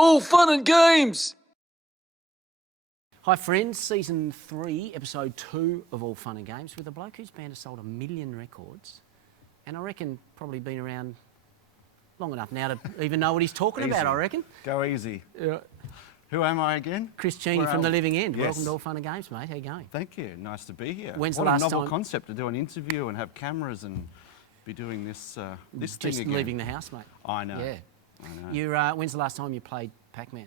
All fun and games! Hi friends, Season 3, Episode 2 of All Fun and Games with a bloke whose band has sold 1 million records and I reckon probably been around long enough now to even know what he's talking about, I reckon. Go easy. Who am I again? Chris Cheney from The Living End. Yes. Welcome to All Fun and Games, mate. How you going? Thank you. Nice to be here. When's what the last a novel time- concept to do an interview and have cameras and be doing this this thing Just again. leaving the house, mate. I know. Yeah. I know. When's the last time you played Pac-Man?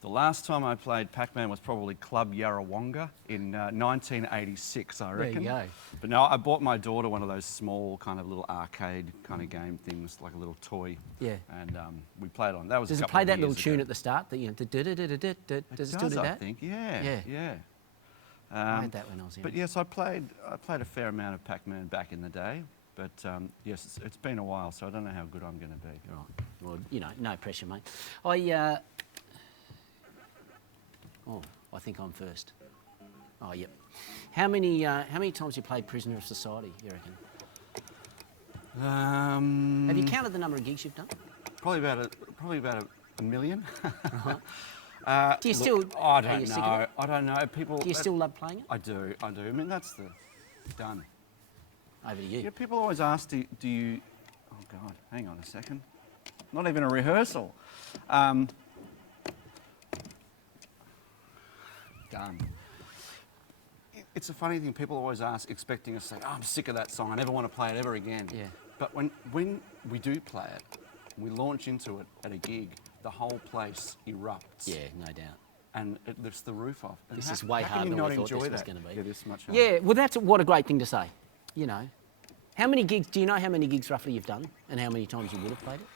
The last time I played Pac-Man was probably Club Yarrawonga in 1986, I reckon. There you go. But no, I bought my daughter one of those small kind of little arcade kind of game things, like a little toy. Yeah. And we played on. That was. Does a it couple play of that little years tune ago. at the start? That you know, does it still do I that? think. Yeah. Yeah. Yeah. I had that when I was young. But yes, I played a fair amount of Pac-Man back in the day. But yes, it's been a while, so I don't know how good I'm going to be. Right. Well, you know, no pressure, mate. I think I'm first. Oh, yep. How many times you played Prisoner of Society, you reckon? Have you counted the number of gigs you've done? Probably about a million. Do you still? I are don't you sick of know. it? I don't know. People. Do you still love playing it? I do. I mean, that's the done. Over to you. Yeah. People always ask, do you? Oh God, hang on a second. Not even a rehearsal. Done. It's a funny thing. People always ask, expecting us to say, "Oh, I'm sick of that song. I never want to play it ever again." Yeah. But when we do play it, we launch into it at a gig, the whole place erupts. Yeah, no doubt. And it lifts the roof off. And This is way how can harder you than not we thought enjoy this was that? going to be. Yeah, this much harder. Yeah, well, that's what a great thing to say. You know, how many gigs? Do you know how many gigs roughly you've done, and how many times you would have played it?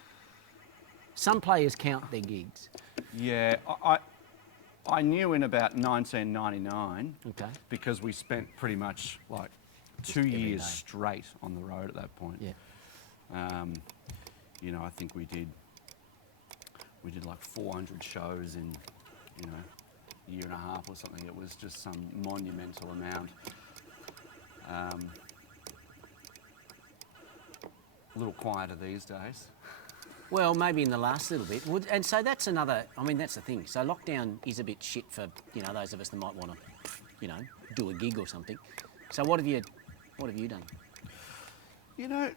Some players count their gigs. Yeah, I knew in about 1999 Okay. because we spent pretty much like Just 2 every years day. straight on the road at that point. Yeah. You know, I think we did like 400 shows in, you know, a year and a half or something. It was just some monumental amount. A little quieter these days. Well, maybe in the last little bit. And so that's another. I mean, that's the thing. So lockdown is a bit shit for those of us that might want to, do a gig or something. So what have you done? You know,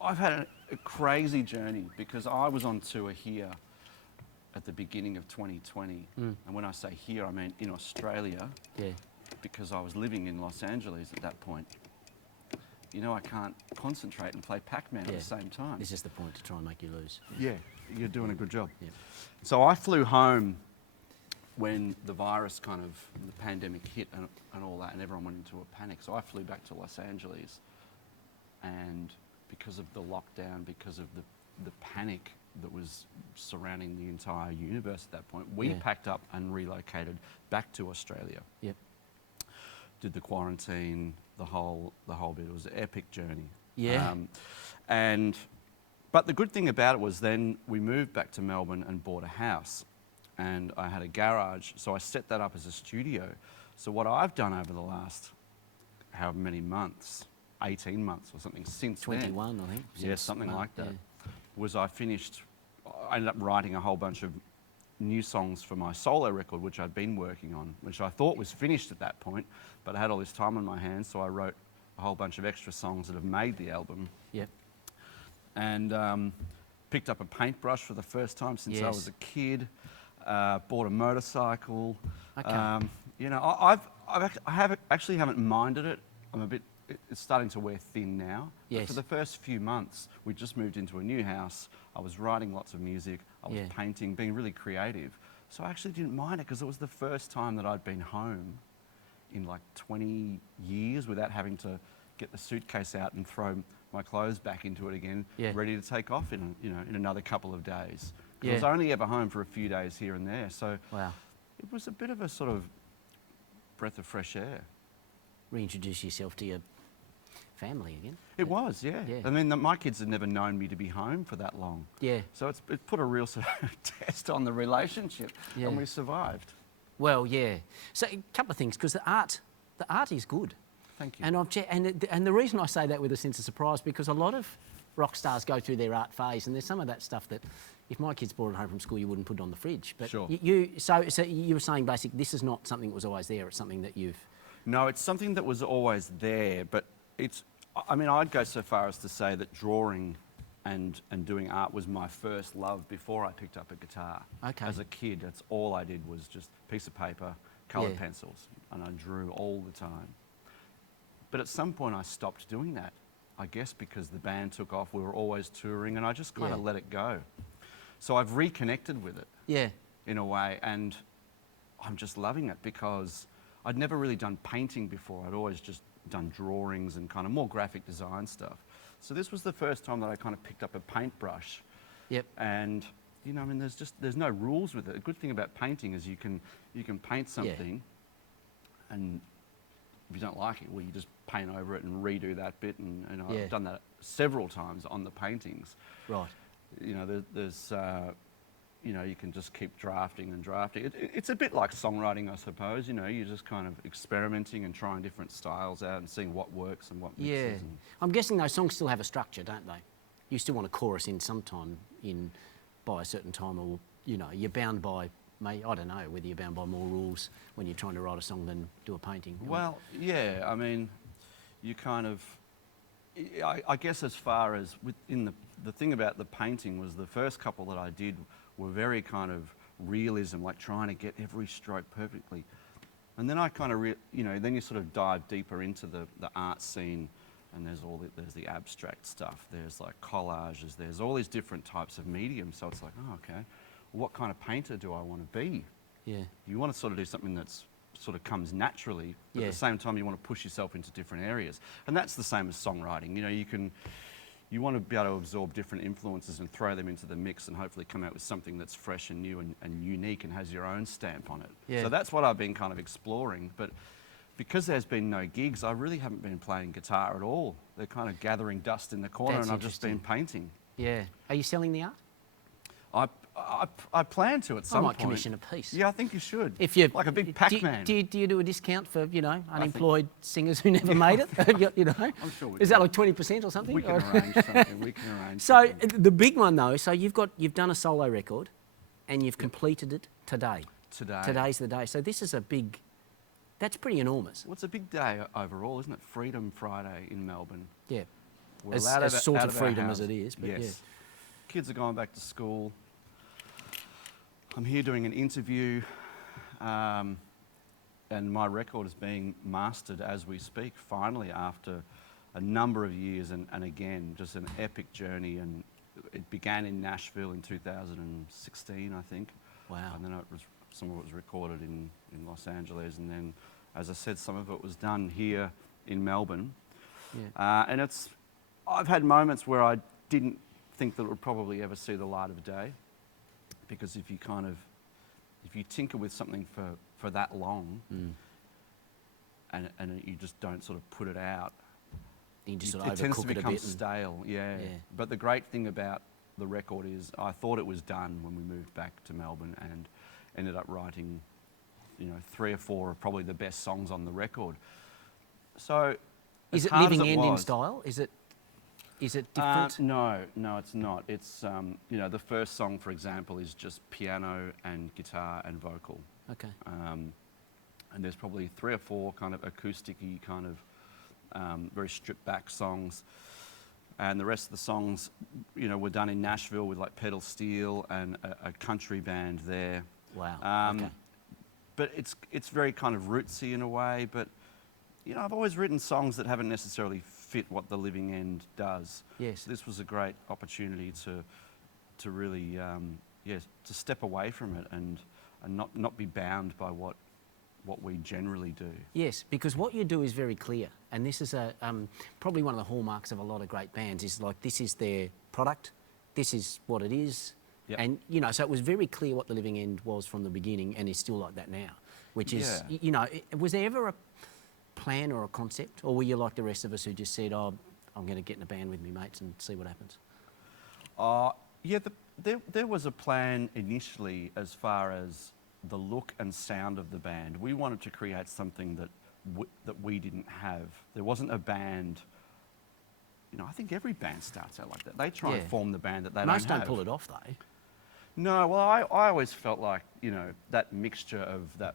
I've had a crazy journey because I was on tour here at the beginning of 2020. And when I say here, I mean in Australia. Yeah. Because I was living in Los Angeles at that point. You know, I can't concentrate and play Pac-Man at the same time. This is the point to try and make you lose. Yeah, you're doing a good job. Yeah. So I flew home when the virus the pandemic hit and all that, and everyone went into a panic. So I flew back to Los Angeles, and because of the lockdown, because of the panic that was surrounding the entire universe at that point, we packed up and relocated back to Australia. Yep. Did the quarantine, the whole bit. It was an epic journey. Yeah. But the good thing about it was then we moved back to Melbourne and bought a house, and I had a garage, so I set that up as a studio. So what I've done over the last however many months, 18 months or something since 21, then, I think. yeah, something like that, was I ended up writing a whole bunch of new songs for my solo record, which I'd been working on, which I thought was finished at that point, but I had all this time on my hands, so I wrote a whole bunch of extra songs that have made the album. Yep. And picked up a paintbrush for the first time since I Yes. was a kid. Bought a motorcycle. Okay. You know, I actually haven't minded it. It's starting to wear thin now. Yes. But for the first few months, we just moved into a new house. I was writing lots of music. I was painting, being really creative. So I actually didn't mind it because it was the first time that I'd been home in like 20 years without having to get the suitcase out and throw my clothes back into it again, ready to take off in another couple of days. 'Cause I was only ever home for a few days here and there. So Wow. it was a bit of a sort of breath of fresh air. Reintroduce yourself to your family again. It was, yeah. Yeah. I mean, my kids had never known me to be home for that long. Yeah. So it put a real sort of test on the relationship, Yeah. and we survived. Well, yeah. So a couple of things, because the art is good. Thank you. And the reason I say that with a sense of surprise, because a lot of rock stars go through their art phase, and there's some of that stuff that if my kids brought it home from school, you wouldn't put it on the fridge. But Sure. So you were saying basically this is not something that was always there, it's something that you've... No, it's something that was always there, but I mean, I'd go so far as to say that drawing and doing art was my first love before I picked up a guitar. Okay. As a kid, that's all I did was just piece of paper, coloured pencils, and I drew all the time. But at some point I stopped doing that, I guess because the band took off, we were always touring, and I just kind of let it go. So I've reconnected with it in a way, and I'm just loving it because I'd never really done painting before. I'd always just done drawings and kind of more graphic design stuff. So this was the first time that I kind of picked up a paintbrush. Yep. And, you know, I mean, there's no rules with it. A good thing about painting is you can paint something, and if you don't like it, well, you just paint over it and redo that bit. And I've done that several times on the paintings. Right. You know, there's you know, you can just keep drafting and drafting. It's a bit like songwriting, I suppose. You know, you're just kind of experimenting and trying different styles out and seeing what works and what mixes. Yeah. And I'm guessing those songs still have a structure, don't they? You still want a chorus in sometime by a certain time, or, you know, you're bound by, I don't know, whether you're bound by more rules when you're trying to write a song than do a painting. Well, yeah, I mean, you kind of, I guess as far as the thing about the painting was the first couple that I did were very kind of realism, like trying to get every stroke perfectly. And then I kind of, you know, then you sort of dive deeper into the art scene, and there's the abstract stuff, there's like collages, there's all these different types of mediums. So it's like, oh, okay, well, what kind of painter do I want to be? Yeah. You want to sort of do something that's sort of comes naturally, but at the same time you want to push yourself into different areas. And that's the same as songwriting. You know, you want to be able to absorb different influences and throw them into the mix and hopefully come out with something that's fresh and new and unique and has your own stamp on it. Yeah. So that's what I've been kind of exploring. But because there's been no gigs, I really haven't been playing guitar at all. They're kind of gathering dust in the corner, and I've just been painting. Yeah. Are you selling the art? I plan to at some point. I might commission a piece. Yeah, I think you should. If you like a big Pac-Man. Do you do a discount for, you know, unemployed singers who never made it? You know, I'm sure we is that like 20% or something? We can arrange something. We can arrange. So something. The big one though. So you've done a solo record, and you've completed it today. Today's the day. So this is a big. That's pretty enormous. Well, it's a big day overall, isn't it? Freedom Friday in Melbourne. Yeah. We're as sort of freedom as it is, but yes. Yeah. Kids are going back to school. I'm here doing an interview, and my record is being mastered as we speak, finally, after a number of years, and again, just an epic journey. And it began in Nashville in 2016, I think. Wow. And then some of it was recorded in Los Angeles, and then, as I said, some of it was done here in Melbourne. Yeah. And I've had moments where I didn't think that it would probably ever see the light of day. Because if you tinker with something for that long, and you just don't sort of put it out, you just it tends to become stale. Yeah. But the great thing about the record is I thought it was done when we moved back to Melbourne, and ended up writing, you know, 3 or 4 of probably the best songs on the record. So, is it Living End in style? Is it different? No, it's not. It's, you know, the first song, for example, is just piano and guitar and vocal. Okay. And there's probably 3 or 4 kind of acoustic-y, kind of very stripped-back songs. And the rest of the songs, you know, were done in Nashville with like pedal steel and a country band there. Wow. Okay. But it's very kind of rootsy in a way. But, you know, I've always written songs that haven't necessarily fit what the Living End does. Yes. This was a great opportunity to really, to step away from it and not be bound by what we generally do. Yes, because what you do is very clear, and this is probably one of the hallmarks of a lot of great bands is like this is their product, this is what it is, and you know, so it was very clear what the Living End was from the beginning, and is still like that now, which is, you know, was there ever a plan or a concept, or were you like the rest of us who just said, oh, I'm going to get in a band with me mates and see what happens? There was a plan initially as far as the look and sound of the band. We wanted to create something that we didn't have. There wasn't a band you know, I think every band starts out like that. They try Yeah. and form the band that they Most don't don't have. pull it off though. No, well, I always felt like, you know, that mixture of that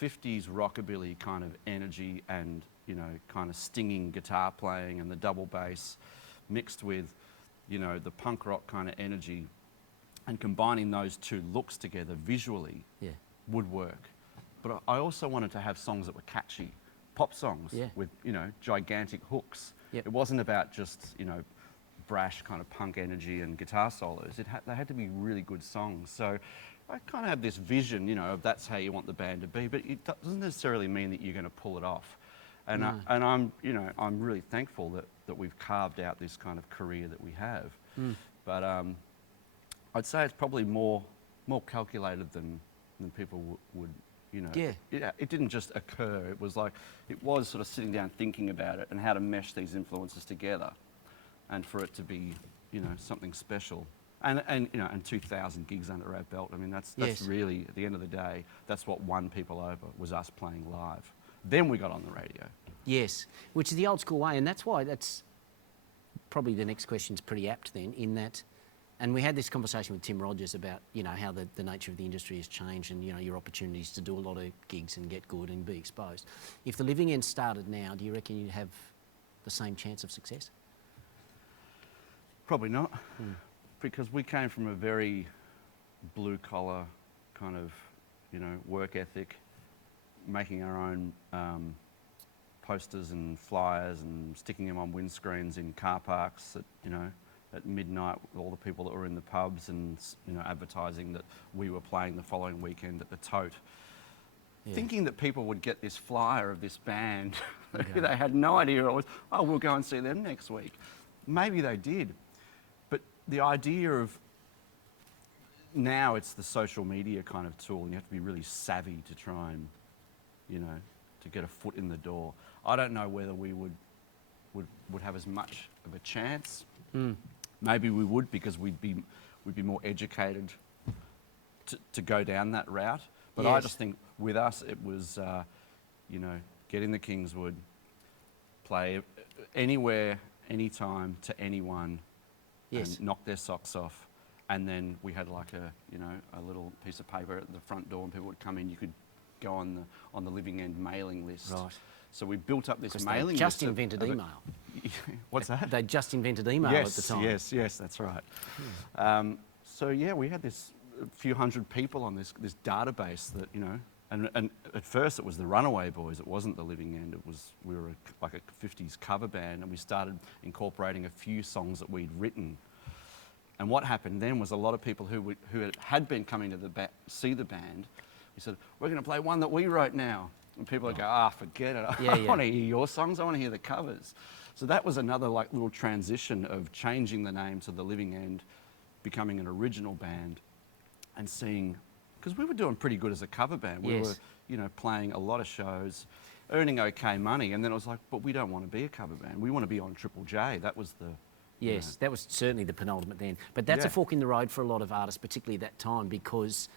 50s rockabilly kind of energy and, you know, kind of stinging guitar playing and the double bass mixed with, you know, the punk rock kind of energy, and combining those two looks together visually Yeah. would work. But I also wanted to have songs that were catchy, pop songs Yeah. with, you know, gigantic hooks. Yep. It wasn't about just, you know, brash kind of punk energy and guitar solos. They had to be really good songs. So I kind of have this vision, you know, of that's how you want the band to be, but it doesn't necessarily mean that you're going to pull it off. And, No. and I'm, you know, I'm really thankful that we've carved out this kind of career that we have. But I'd say it's probably more calculated than people would, you know. Yeah. It didn't just occur. It was like, it was sort of sitting down thinking about it and how to mesh these influences together, and for it to be, you know, something special. And you know, and 2,000 gigs under our belt. I mean, that's Yes. really, at the end of the day, that's what won people over, was us playing live. Then we got on the radio. Yes, which is the old school way, and that's why that's probably the next question's pretty apt then, in that, and we had this conversation with Tim Rogers about, you know, how the nature of the industry has changed and, you know, your opportunities to do a lot of gigs and get good and be exposed. If the living end started now, do you reckon you'd have the same chance of success? Probably not, because we came from a very blue-collar kind of, you know, work ethic, making our own posters and flyers and sticking them on windscreens in car parks at, you know, at midnight with all the people that were in the pubs, and, you know, advertising that we were playing the following weekend at the Tote. Yeah. Thinking that people would get this flyer of this band, Okay. they had no idea it was, oh, we'll go and see them next week. Maybe they did. But the idea of now it's the social media kind of tool, and you have to be really savvy to try and, you know, to get a foot in the door. I don't know whether we would have as much of a chance. Maybe we would, because we'd be more educated to go down that route. But I Yes. just think with us it was, you know, get in the Kingswood, play anywhere, anytime, to anyone, Yes. and knock their socks off. And then we had like a, you know, a little piece of paper at the front door, and people would come in. You could go on the Living End mailing list. Right. So we built up this Because mailing they list. just invented email. What's that? They just invented email Yes, at the time. yes, that's right. So yeah, we had a few hundred people on this database that, you know, and at first it was the Runaway Boys. It wasn't the Living End. We were like a 50s cover band, and we started incorporating a few songs that we'd written. And what happened then was a lot of people who had been coming to see the band, we said, we're going to play one that we wrote now. And people would go, forget it. Yeah, I yeah. want to hear your songs. I want to hear the covers. So that was another like little transition of changing the name to the Living End, becoming an original band, and seeing, because we were doing pretty good as a cover band. We Yes. were, you know, playing a lot of shows, earning okay money. And then it was like, but we don't want to be a cover band. We want to be on Triple J. That was the... Yes, that was certainly the penultimate then. But that's a Yeah. fork in the road for a lot of artists, particularly that time, because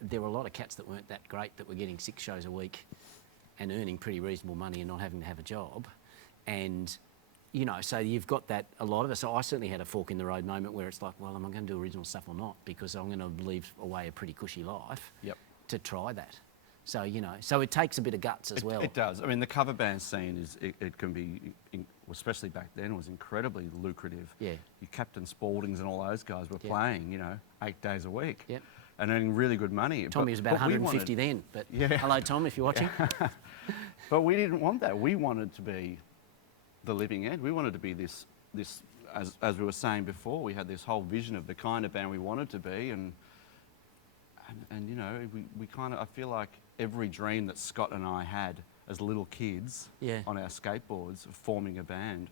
there were a lot of cats that weren't that great that were getting 6 shows a week and earning pretty reasonable money and not having to have a job. And, you know, so you've got that, a lot of us. So I certainly had a fork in the road moment where it's like, well, am I going to do original stuff or not? Because I'm going to leave away a pretty cushy life to try that. So, you know, so it takes a bit of guts as well. It does. I mean, the cover band scene it can be, especially back then, was incredibly lucrative. Yeah. Your Captain Spauldings and all those guys were Yeah. playing, you know, 8 days a week. Yep. And earning really good money. Tommy was about but we 150 wanted, then, but Yeah. hello, Tom, if you're watching. But we didn't want that. We wanted to be the Living End. We wanted to be this as we were saying before, we had this whole vision of the kind of band we wanted to be, and you know, we kind of, I feel like every dream that Scott and I had as little kids Yeah. on our skateboards of forming a band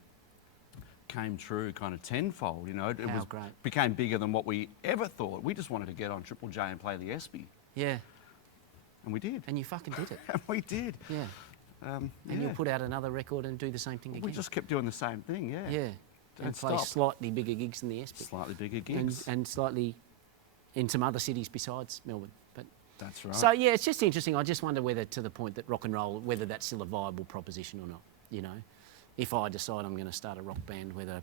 came true kind of tenfold, you know. It How was great. became bigger than what we ever thought. We just wanted to get on Triple J and play the ESPY, Yeah, and we did. and you fucking did it. And we did. Yeah. And yeah. you'll put out another record and do the same thing again. We just kept doing the same thing, yeah. Yeah. And Don't play stop. slightly bigger gigs than the ESPY. Slightly bigger And, gigs. and slightly in some other cities besides Melbourne. But That's right. so yeah, it's just interesting. I just wonder whether, to the point that rock and roll, whether that's still a viable proposition or not. You know, if I decide I'm going to start a rock band, whether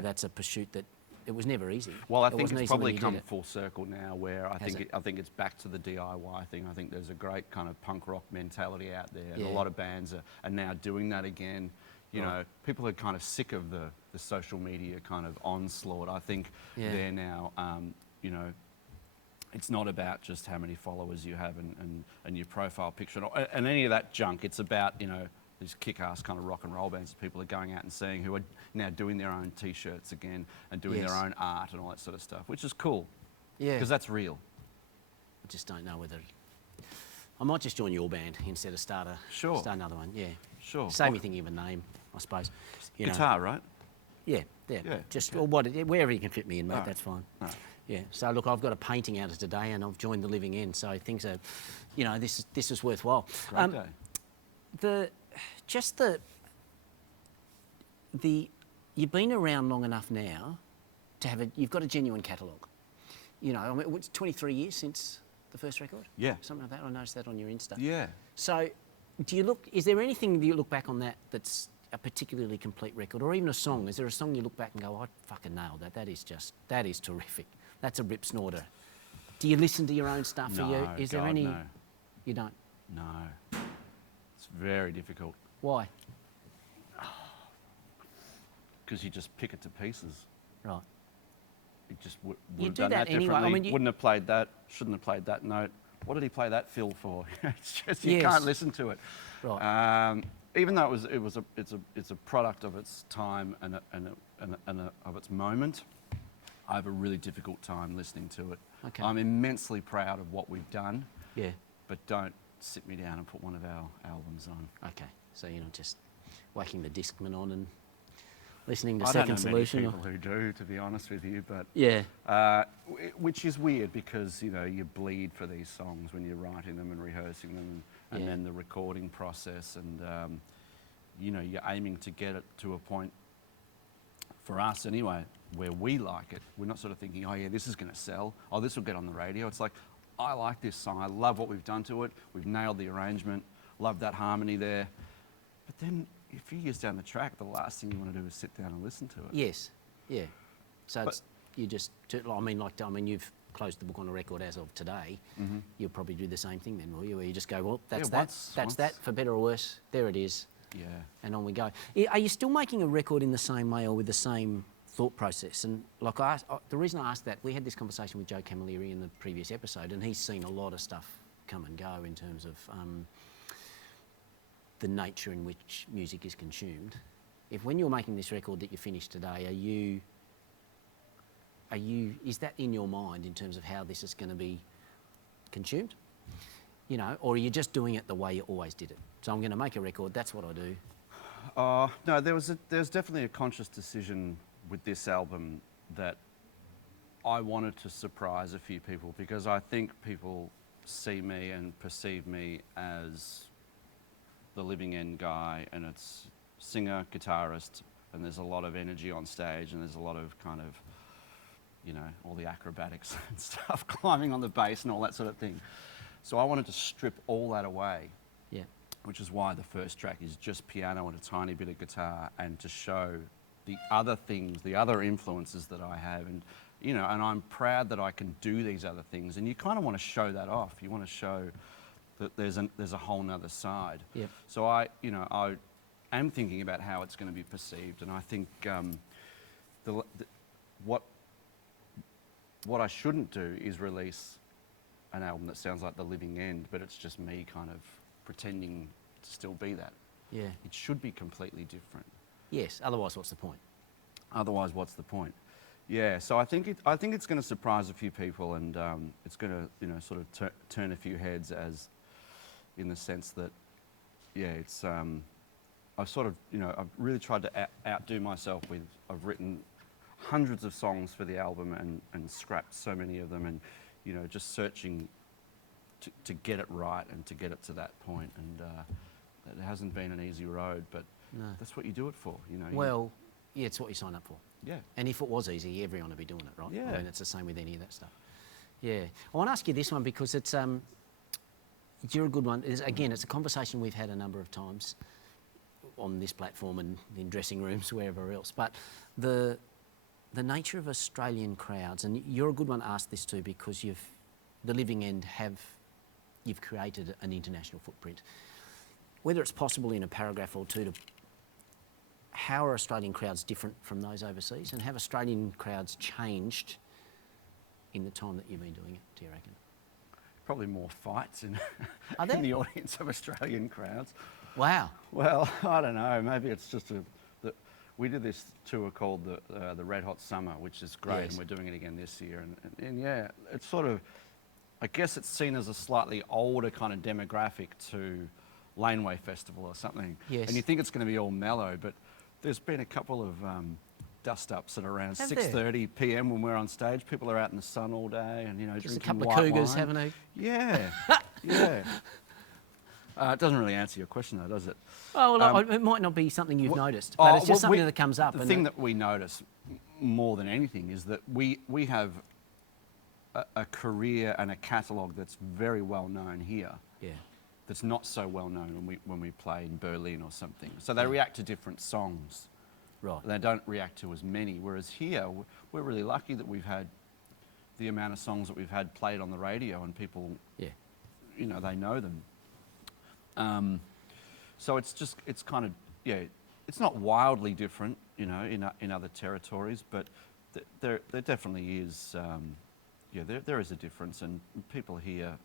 that's a pursuit that it was never easy. Well, I It think wasn't it's easy when probably you did come it. full circle now, where I think it's back to the DIY thing. I think there's a great kind of punk rock mentality out there, and a Yeah. lot of bands are now doing that again. You know, people are kind of sick of the social media kind of onslaught. I think Yeah. they're now, you know, it's not about just how many followers you have and your profile picture and any of that junk. It's about, you know, these kick-ass kind of rock and roll bands that people are going out and seeing, who are now doing their own T-shirts again and doing Yes. their own art and all that sort of stuff, which is cool. Yeah. Because that's real. I just don't know whether... I might just join your band instead of start another one, yeah. Sure. Save me thinking of a name, I suppose. You know. Guitar, right? Yeah. Yeah, Just okay. wherever you can fit me in, mate, Alright. that's fine. Alright. Yeah. So look, I've got a painting out of today, and I've joined the living end. So things are, you know, this is worthwhile. Great day. You've been around long enough now to have you've got a genuine catalogue. You know, I mean, it's 23 years since the first record. Yeah. Something like that. I noticed that on your Insta. Yeah. So, is there anything that you look back on that's a particularly complete record, or even a song? Is there a song you look back and go, I fucking nailed that. That is terrific. That's a rip snorter. Do you listen to your own stuff? No, Is there God, any? no. You don't. No. It's very difficult Why? because you just pick it to pieces. Right. You just would You have do done that that anyway. differently. I mean, Wouldn't have played that. Shouldn't have played that note. What did he play that fill for? It's just you Yes. can't listen to it. Right. Even though it's a product of its time and of its moment, I have a really difficult time listening to it. Okay. I'm immensely proud of what we've done, Yeah. but don't sit me down and put one of our albums on. Okay. So you're not just whacking the Discman on and listening to I Second don't know Solution. many people who do, to be honest with you, but Yeah. which is weird because, you know, you bleed for these songs when you're writing them and rehearsing them, and Yeah. then the recording process, and you know, you're aiming to get it to a point, for us anyway, where we like it. We're not sort of thinking, oh yeah, this is going to sell, oh this will get on the radio. It's like, I like this song, I love what we've done to it, we've nailed the arrangement, love that harmony there, but then a few years down the track, the last thing you want to do is sit down and listen to it. Yes. Yeah. So But- it's, you just, you've closed the book on a record as of today. Mm-hmm. You'll probably do the same thing then, will you? Where you just go, well, that's Yeah, that. once- That's that. For better or worse, there it is. Yeah. And on we go. Are you still making a record in the same way or with the same thought process? And like the reason I asked that, we had this conversation with Joe Camilleri in the previous episode, and he's seen a lot of stuff come and go in terms of the nature in which music is consumed. If when you're making this record that you finished today, is that in your mind in terms of how this is going to be consumed? You know, or are you just doing it the way you always did it? So I'm going to make a record, that's what I do. No, there's definitely a conscious decision with this album that I wanted to surprise a few people, because I think people see me and perceive me as the living end guy, and it's singer, guitarist, and there's a lot of energy on stage, and there's a lot of kind of, you know, all the acrobatics and stuff, climbing on the bass and all that sort of thing. So I wanted to strip all that away. Yeah. Which is why the first track is just piano and a tiny bit of guitar, and to show the other things, the other influences that I have, and you know, and I'm proud that I can do these other things, and you kind of want to show that off. You want to show that there's a whole nother side. Yep. So I am thinking about how it's going to be perceived, and I think what I shouldn't do is release an album that sounds like the living end, but it's just me kind of pretending to still be that. Yeah. It should be completely different. Yes. Otherwise, what's the point? Otherwise, what's the point? Yeah. So I think it's going to surprise a few people, and it's going to, you know, sort of turn a few heads, as in the sense that, yeah, it's I've sort of, you know, I've really tried to outdo myself with. I've written hundreds of songs for the album and scrapped so many of them, and you know, just searching to get it right and to get it to that point, and it hasn't been an easy road, but No. that's what you do it for, you know. Well, yeah, it's what you sign up for. Yeah. And if it was easy, everyone would be doing it, right? Yeah. I mean, it's the same with any of that stuff. Yeah. I want to ask you this one because it's you're a good one. Again, it's a conversation we've had a number of times. on this platform and in dressing rooms, wherever else. But the nature of Australian crowds, and you're a good one to ask this too, because the living end you've created an international footprint. Whether it's possible in a paragraph or two to, how are Australian crowds different from those overseas, and have Australian crowds changed in the time that you've been doing it, do you reckon? Probably more fights in, Are there? in the audience of Australian crowds. Wow. Well, I don't know. Maybe it's just we did this tour called the Red Hot Summer, which is great, Yes. and we're doing it again this year. And yeah, it's sort of, I guess it's seen as a slightly older kind of demographic to Laneway Festival or something. Yes. And you think it's going to be all mellow, but there's been a couple of dust-ups at around Have there? 6:30 p.m. when we're on stage. People are out in the sun all day and, Just drinking a couple of white cougars wine. having a... Yeah, yeah. It doesn't really answer your question though, does it? Oh, well, it might not be something you've noticed, but it's just well, something that comes up. The and thing that we notice more than anything is that we have a career and a catalogue that's very well known here. Yeah. That's not so well known when we play in Berlin or something. So they react to different songs. Right. They don't react to as many. Whereas here, we're really lucky that we've had the amount of songs that we've had played on the radio, and people, Yeah. they know them. So it's kind of, it's not wildly different, in other territories, but there definitely is, there is a difference, and people here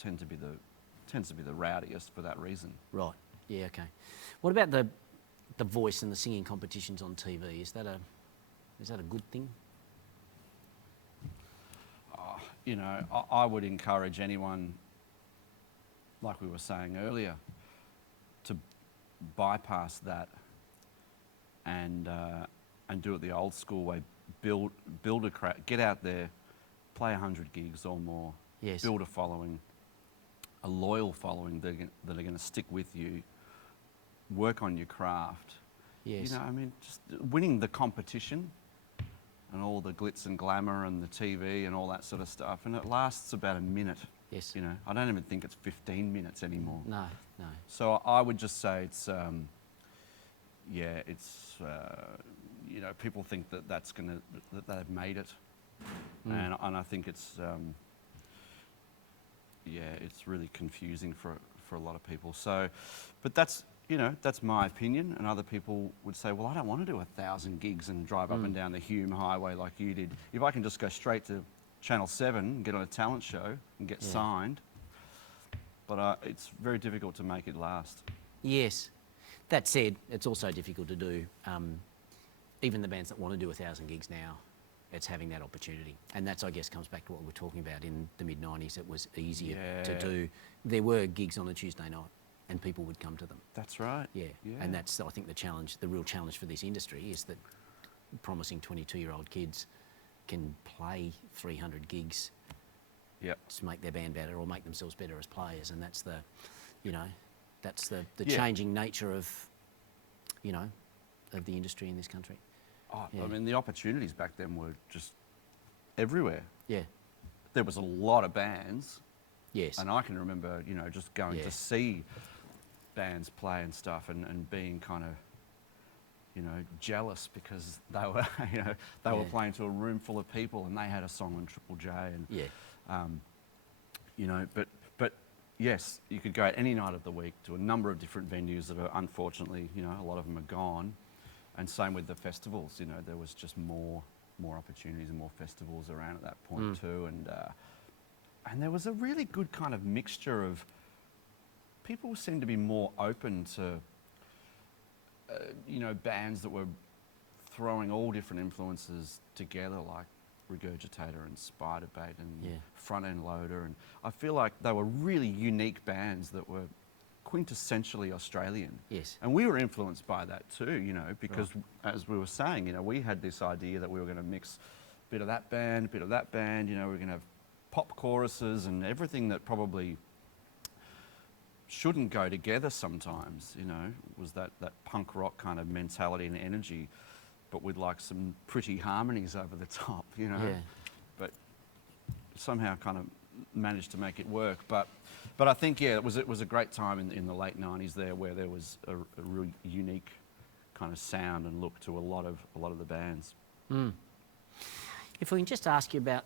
tends to be the rowdiest for that reason. Right. Yeah. Okay. What about the voice and the singing competitions on TV? Is that a good thing? I would encourage anyone, like we were saying earlier, to bypass that and do it the old school way. Build a crowd. Get out there, play 100 gigs or more. Yes. Build a following, a loyal following that are going to stick with you. Work on your craft. Yes. Just winning the competition and all the glitz and glamour and the TV and all that sort of stuff, and it lasts about a minute. Yes. I don't even think it's 15 minutes anymore. No. So I would just say it's, people think that that they've made it, and I think it's, it's really confusing for a lot of people. So, but that's my opinion, and other people would say, well, I don't want to do 1,000 gigs and drive up and down the Hume Highway like you did. If I can just go straight to Channel 7 and get on a talent show and get signed, but it's very difficult to make it last. Yes. That said, it's also difficult to do. Even the bands that want to do 1,000 gigs now, it's having that opportunity. And that's, I guess, comes back to what we were talking about in the mid-90s. It was easier to do. There were gigs on a Tuesday night and people would come to them. That's right. Yeah. And that's, I think, the real challenge for this industry is that promising 22-year-old kids can play 300 gigs to make their band better or make themselves better as players. And that's the changing nature of the industry in this country. Oh, yeah. I mean, the opportunities back then were just everywhere. Yeah. There was a lot of bands. Yes. And I can remember, just going to see bands play and stuff and being kind of, jealous because they were, they were playing to a room full of people and they had a song on Triple J and, but yes, you could go out any night of the week to a number of different venues that are unfortunately, a lot of them are gone. And same with the festivals, there was just more opportunities and more festivals around at that point too. And there was a really good kind of mixture of, people seemed to be more open to, bands that were throwing all different influences together, like Regurgitator and Spiderbait and Front End Loader. And I feel like they were really unique bands that were quintessentially Australian. Yes. And we were influenced by that too, because as we were saying, we had this idea that we were going to mix a bit of that band, we were going to have pop choruses and everything that probably shouldn't go together sometimes, was that punk rock kind of mentality and energy, but with like some pretty harmonies over the top, But somehow kind of managed to make it work. But I think, yeah, it was a great time in the late 90s there, where there was a really unique kind of sound and look to a lot of the bands. If we can just ask you about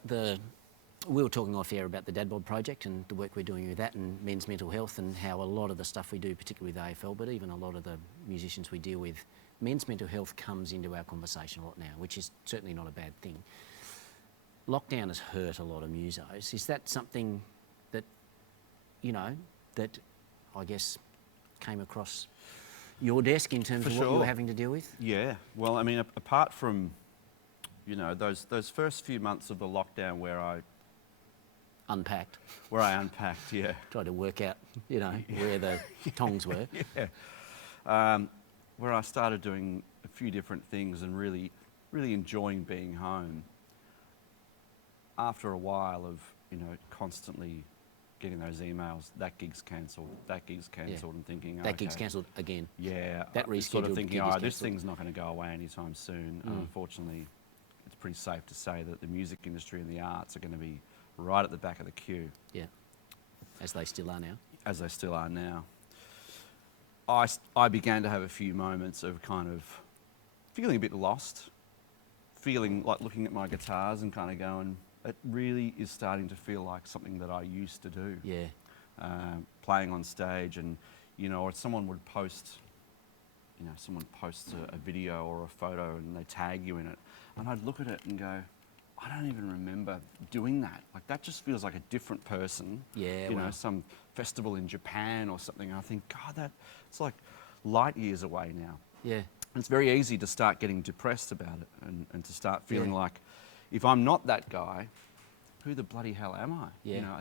we were talking off air about the Dad Bod project and the work we're doing with that and men's mental health, and how a lot of the stuff we do, particularly with AFL, but even a lot of the musicians we deal with, men's mental health comes into our conversation a lot now, which is certainly not a bad thing. Lockdown has hurt a lot of musos. Is that something that, that I guess came across your desk in terms of what you were having to deal with? Yeah. Well, I mean, apart from, those first few months of the lockdown where I unpacked, yeah. Tried to work out, where the tongs were. Yeah. Where I started doing a few different things and really, really enjoying being home. After a while of, constantly getting those emails, that gig's cancelled, and thinking, that gig's cancelled again. Yeah. That rescheduled sort of thinking, gig is this cancelled. thing's not going to go away anytime soon. Unfortunately, it's pretty safe to say that the music industry and the arts are going to be right at the back of the queue. Yeah, as they still are now. As they still are now. I began to have a few moments of kind of feeling a bit lost, feeling like looking at my guitars and kind of going, it really is starting to feel like something that I used to do. Yeah. Playing on stage, and or someone would post, someone posts a video or a photo and they tag you in it, and I'd look at it and go, I don't even remember doing that. Like, that just feels like a different person. Yeah. Some festival in Japan or something. And I think, God, it's like light years away now. Yeah. And it's very easy to start getting depressed about it and to start feeling like, if I'm not that guy, who the bloody hell am I? Yeah.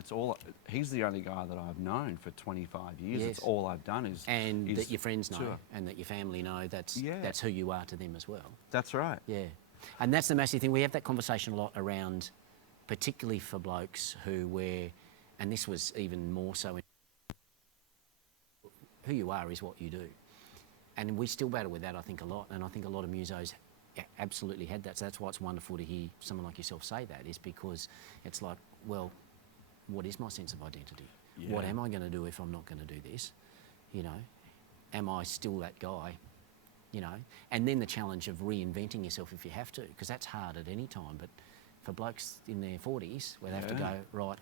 He's the only guy that I've known for 25 years. Yes. It's all I've done is that your friends know tour. and that your family know that's who you are to them as well. That's right. Yeah. And that's the massive thing. We have that conversation a lot around, particularly for blokes and this was even more so, who you are is what you do. And we still battle with that, I think, a lot. And I think a lot of musos absolutely had that. So that's why it's wonderful to hear someone like yourself say that, is because it's like, well, what is my sense of identity? Yeah. What am I going to do if I'm not going to do this? Am I still that guy? And then the challenge of reinventing yourself if you have to, because that's hard at any time. But for blokes in their 40s, where they have to go, right,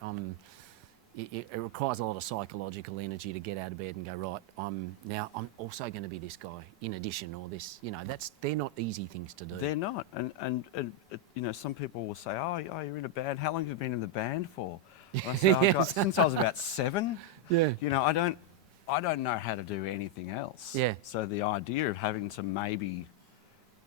it requires a lot of psychological energy to get out of bed and go, right, I'm also going to be this guy in addition, or this, they're not easy things to do. They're not. And some people will say, oh, you're in a band. How long have you been in the band for? And I say, since I was about 7. Yeah. I don't know how to do anything else. Yeah. So the idea of having to maybe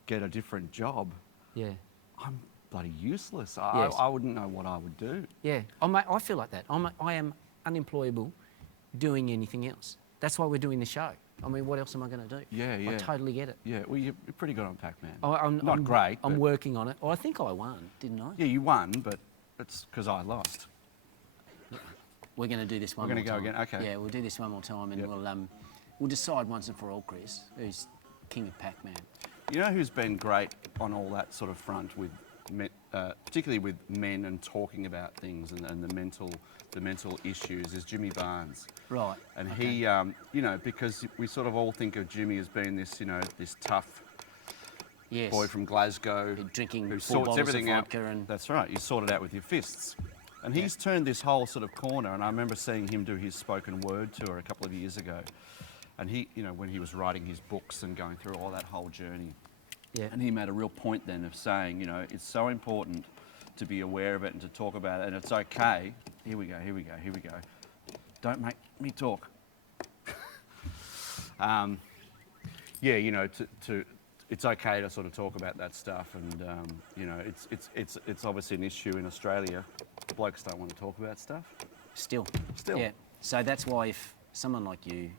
get a different job, I'm bloody useless. I wouldn't know what I would do. Yeah. I feel like that. I am unemployable doing anything else. That's why we're doing the show. I mean, what else am I going to do? Yeah. I totally get it. Yeah, well, you're pretty good on Pac-Man. I'm great. I'm working on it. I think I won, didn't I? Yeah, you won, but it's because I lost. We're going to do this one more time. We're going to go again, okay. Yeah, we'll do this one more time, and we'll decide once and for all, Chris, who's king of Pac-Man. You know who's been great on all that sort of front with, particularly with men and talking about things and the mental issues, is Jimmy Barnes. Right. And he, because we sort of all think of Jimmy as being this, this tough boy from Glasgow, drinking who 4 sorts bottles everything of out. vodka and That's right. You sort it out with your fists. And he's turned this whole sort of corner, and I remember seeing him do his spoken word tour a couple of years ago. And he, when he was writing his books and going through all that whole journey. Yeah. And he made a real point then of saying, it's so important to be aware of it and to talk about it, and it's okay. Here we go. Don't make me talk. It's okay to sort of talk about that stuff, and it's obviously an issue in Australia. Blokes don't want to talk about stuff. Still. Yeah. So that's why if someone like you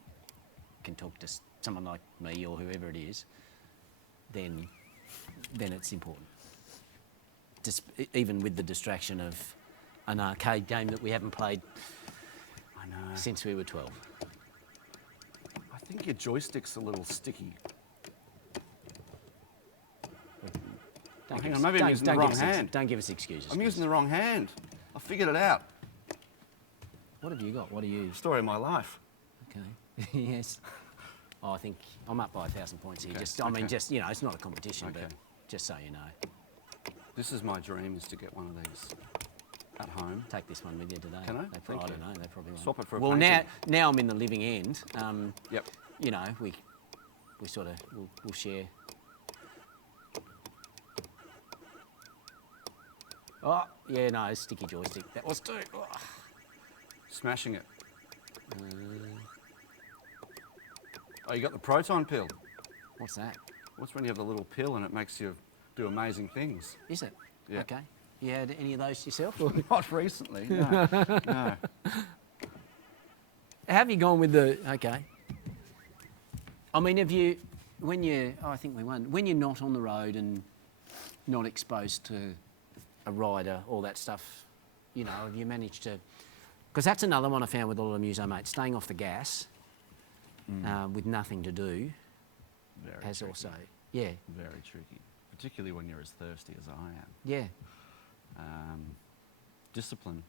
can talk to someone like me or whoever it is, then it's important. Just even with the distraction of an arcade game that we haven't played since we were 12. I think your joystick's a little sticky. Hang on, maybe I'm using the wrong hand. Don't give us excuses. I'm using the wrong hand. I figured it out. What have you got? What are you? Story of my life. Okay. Yes. Oh, I think I'm up by 1,000 points here. Okay, I mean, okay. you know, it's not a competition, Okay. but just so you know. This is my dream, is to get one of these at home. Take this one with you today. Can I? I Thank don't you. know. They probably won't. Swap it for a well, painting. now I'm in the living end. Yep. You know, we sort of we'll share. Oh, yeah, no, sticky joystick. That was too. Oh. Smashing it. Oh, you got the proton pill. What's that? What's when you have the little pill and it makes you do amazing things? Is it? Yeah. Okay. You had any of those yourself? Not recently, no. No. Have you gone with the? Okay. I mean, have you? When you? Oh, I think we won. When you're not on the road and not exposed to a rider, all that stuff, you know, have you managed to? Because that's another one I found with a lot of muso mates. Staying off the gas with nothing to do Very has tricky. also, yeah, Very tricky, particularly when you're as thirsty as I am. yeah, Discipline.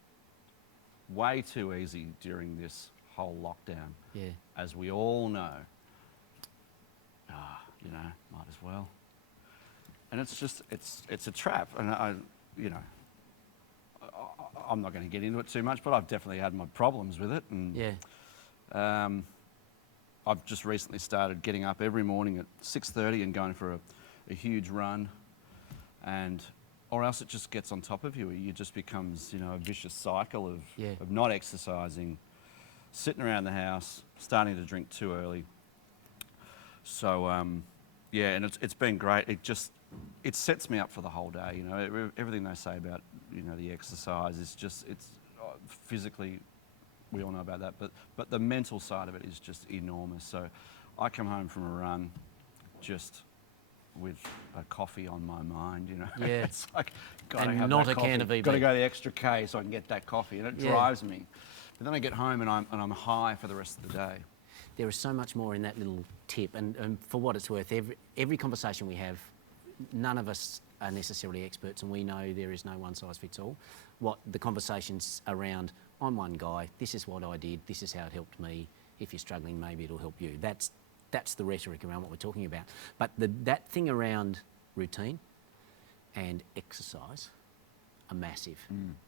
Way too easy during this whole lockdown. yeah, As we all know. You know, might as well. And it's just, it's a trap. And I'm not going to get into it too much, but I've definitely had my problems with it. And yeah, I've just recently started getting up every morning at 6:30 and going for a huge run, or else it just gets on top of you. It just becomes, you know, a vicious cycle of not exercising, sitting around the house, starting to drink too early. So yeah, and it's been great. It sets me up for the whole day. You know, everything they say about, you know, the exercise is just, it's physically, we all know about that, but the mental side of it is just enormous. So I come home from a run just with a coffee on my mind, you know. Yeah. It's like, gotta And have not that a coffee. can of EB. Got to go the extra K so I can get that coffee, and it Yeah. drives me. But then I get home and I'm high for the rest of the day. there is so much more in that little tip. And for what it's worth, every conversation we have, none of us are necessarily experts, and we know there is no one size fits all. What the conversations around, I'm one guy, this is what I did, this is how it helped me. If you're struggling, maybe it'll help you. That's the rhetoric around what we're talking about. But that thing around routine and exercise are massive,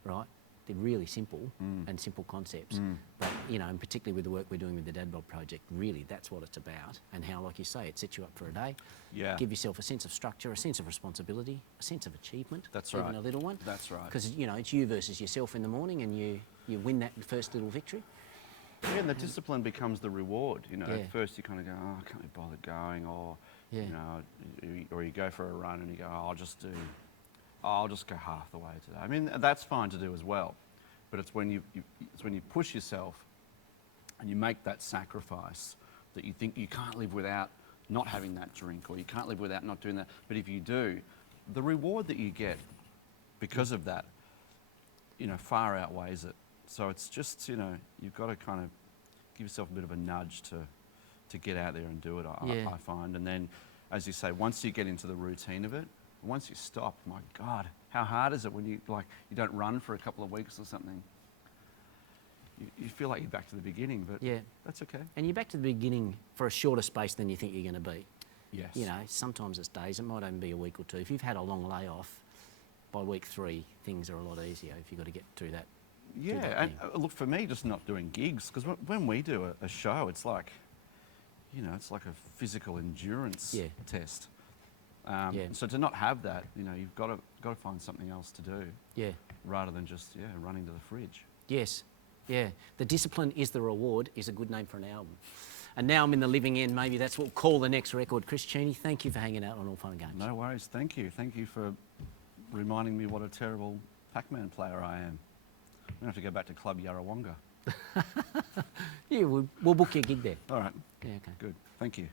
right? They're really simple and simple concepts. But, you know, and particularly with the work we're doing with the Dad Bod Project, really that's what it's about, and how, like you say, it sets you up for a day. Yeah. Give yourself a sense of structure, a sense of responsibility, a sense of achievement. That's even right. a little one. That's right. Because, you know, it's you versus yourself in the morning, and you win that first little victory. Yeah, and the discipline becomes the reward. You know, Yeah. at first you kind of go, oh, I can't be bothered going, or Yeah. you know, or you go for a run and you go, oh, I'll just go half the way today. I mean, that's fine to do as well, but it's when you push yourself and you make that sacrifice that you think you can't live without not having that drink, or you can't live without not doing that. But if you do, the reward that you get because of that, you know, far outweighs it. So it's just, you know, you've got to kind of give yourself a bit of a nudge to get out there and do it, I find. And then, as you say, once you get into the routine of it, once you stop, my God, how hard is it when you don't run for a couple of weeks or something? You feel like you're back to the beginning, but Yeah. that's okay. And you're back to the beginning for a shorter space than you think you're going to be. Yes. You know, sometimes it's days, it might even be a week or two. If you've had a long layoff, by week 3, things are a lot easier if you've got to get through that. Yeah, that and thing. look, for me, just not doing gigs, because when we do a show, it's like, you know, it's like a physical endurance Yeah. test. Yeah. So to not have that, you know, you've got to find something else to do Yeah. rather than just running to the fridge. Yes. Yeah. The Discipline is the Reward is a good name for an album. And now I'm in the living end. Maybe that's what we'll call the next record. Chris Cheney, thank you for hanging out on All Fun and Games. No worries. Thank you. Thank you for reminding me what a terrible Pac-Man player I am. I'm going to have to go back to Club Yarrawonga. Yeah, we'll book you a gig there. All right. Yeah, okay. Good. Thank you.